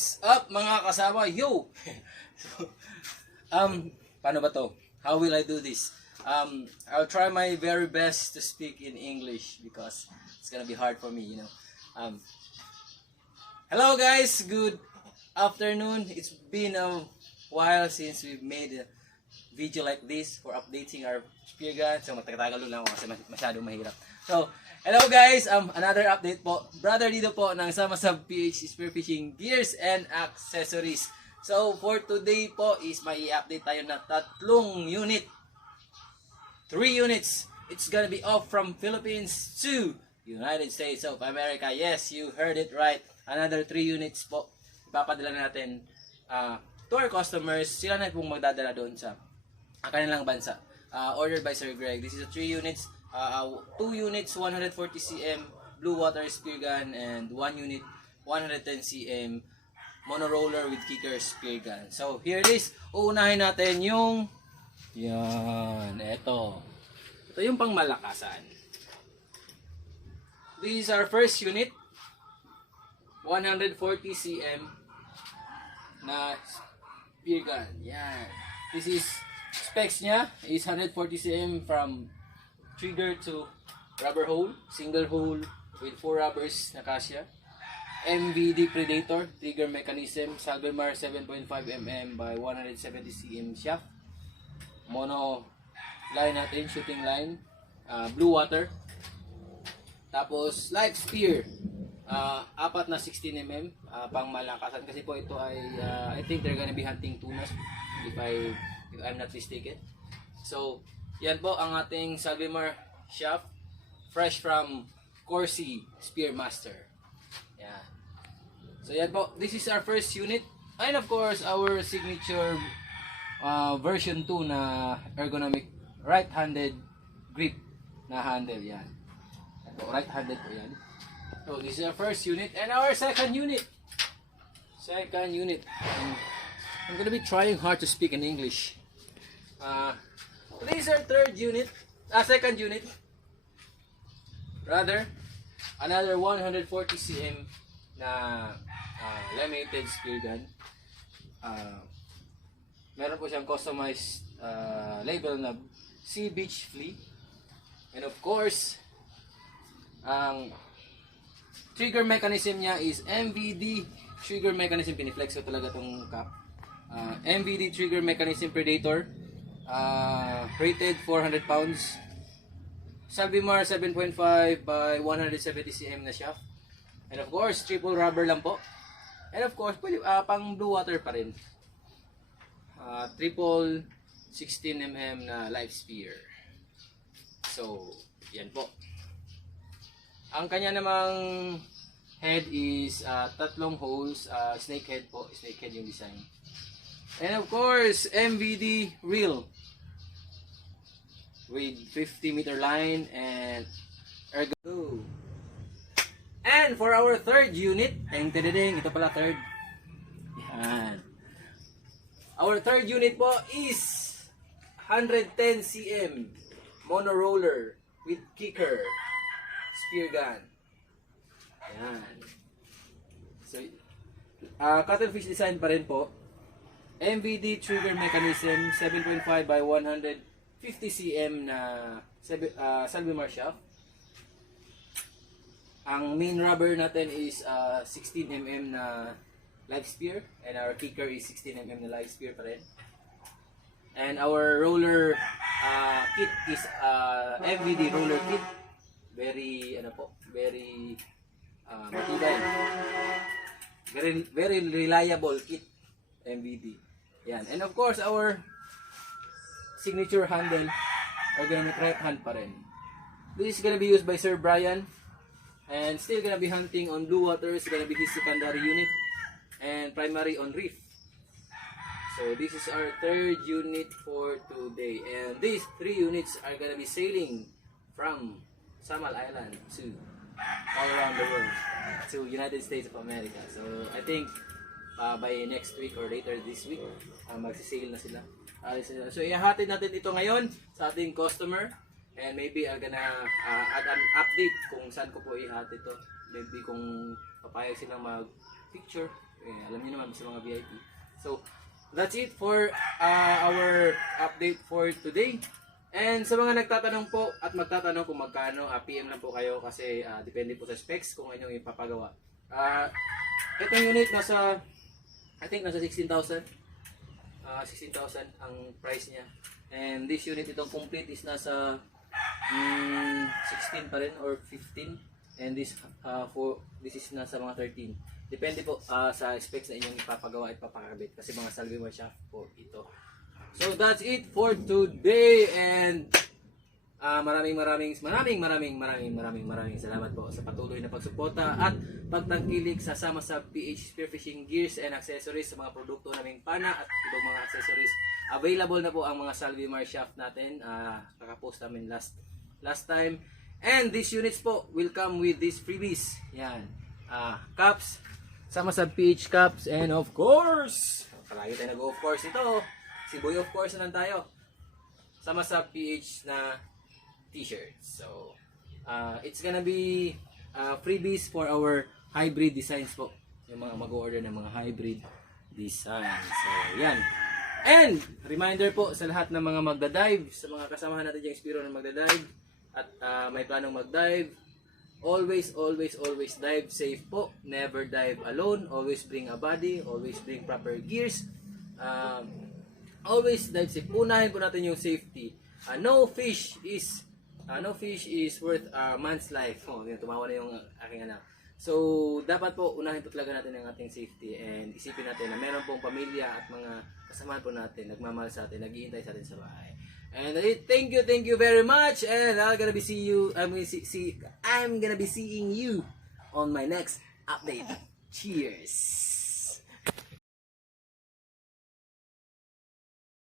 What's up mga kasama? Yo! So, paano ba to? How will I do this? I'll try my very best to speak in English because it's gonna be hard for me, you know. Hello guys, good afternoon. It's been a while since we've made a video like this for updating our spear gun. So magtagal lang ako kasi masyadong mahirap. So, hello guys, another update po. Brother Dido po ng Samasab PH Spearfishing Gears and Accessories. So, for today po is may i-update tayo na 3 unit. 3 units. It's gonna be off from Philippines to United States of America. Yes, you heard it right. Another 3 units po. Ipapadala natin to our customers. Sila na pong magdadala doon sa kanilang bansa. Ordered by Sir Greg. This is a 3 units. 2 units 140 cm blue water spear gun and 1 unit 110 cm mono roller with kicker spear gun. So here it is. Uunahin natin yung yan, ito yung pangmalakasan. This is our first unit, 140 cm na spear gun. Yan. This is specs nya is 140 cm from trigger to rubber hole, single hole with 4 rubbers na kasya. MVD Predator, trigger mechanism, Salvemar 7.5 mm by 170 cm shaft. Mono line natin, shooting line, blue water. Tapos live spear, 4 na 16 mm, pang malakasan kasi po ito ay I think they're gonna be hunting tunas if I'm not mistaken. So yan po ang ating Salvemar shaft, fresh from Corsi Spearmaster. Yan. So yan po, this is our first unit. And of course, our signature version 2 na ergonomic right-handed grip na handle. Yan. Right-handed po yan. So this is our first unit. And our second unit. Second unit. I'm gonna be trying hard to speak in English. This is our third unit, second unit. Rather, another 140 cm na laminated spear gun. Meron po siyang customized label na Sea Beach Flea. And of course, ang trigger mechanism niya is MVD trigger mechanism. Piniflex ko talaga itong cap. MVD trigger mechanism Predator. Rated 400 pounds. Salvemar 7.5 by 170 cm na shaft. And of course, triple rubber lang po. And of course, pwede, pang blue water pa rin. Triple 16 mm na live spear. So, yan po. Ang kanya namang head is 3 holes, snake head po. Snake head yung design. And of course, MVD reel with 50-meter line and ergo. And for our third unit, ito pala third. Yan. Our third unit po is 110 cm mono roller with kicker spear gun. Yan. So, cuttlefish design pa rin po. MVD trigger mechanism 7.5 by 150 cm na Salvemar shaft. Ang main rubber natin is 16 mm na live spear and our kicker is 16 mm na live spear pa rin. And our roller kit is MVD roller kit. Very very matibay. Very reliable kit, MVD. Yan. And of course, our signature handle are gonna make right hand pa rin. This is gonna be used by Sir Brian. And still gonna be hunting on blue waters. Gonna be his secondary unit. And primary on reef. So this is our third unit for today. And these 3 units are gonna be sailing from Samal Island to all around the world. To United States of America. So I think by next week or later this week, magsisail na sila. So ihahatid natin ito ngayon sa ating customer. And maybe I'm gonna add an update kung saan ko po ihatid ito. Maybe kung papayag silang mag-picture Alam niyo naman sa mga VIP. So, that's it for our update for today. And sa mga nagtatanong po at magtatanong kung magkano, PM lang po kayo kasi depende po sa specs kung ano yung ipapagawa. Itong unit I think nasa 16,000. 16,000 ang price niya. And this unit, itong complete is nasa 16 pa rin or 15. And this is nasa mga 13. Depende po sa specs na inyong ipapagawa at papakabit kasi mga Salvemar shaft po ito. So that's it for today, and maraming salamat po sa patuloy na pagsuporta at pagtangkilik sa sama sa PH Spearfishing Gears and Accessories sa mga produkto naming pana at ibang mga accessories. Available na po ang mga Salvemar shaft natin. Kakapost namin last time. And these units po will come with these freebies. Yan. Cups, sama sa PH cups, and of course, palagi tayo nag-of course ito. Si Boy of course na lang tayo. Sama sa PH na t-shirts. So, it's gonna be freebies for our hybrid designs po. Yung mga mag-order ng mga hybrid designs. So, yan. And, reminder po sa lahat ng mga magdadive, sa mga kasamahan natin yung Spiro na magdadive, at may planong magdive, always dive safe po. Never dive alone. Always bring a buddy. Always bring proper gears. Always dive safe. Unahin po natin yung safety. No fish is worth a man's life. Tumawa na yung aking anak. So, dapat po unahin po talaga natin ang ating safety, and isipin natin na meron pong pamilya at mga kasamahan po natin, nagmamahal sa atin, naghihintay sa atin sa bahay. And thank you very much, and I'm gonna be seeing you on my next update. Cheers!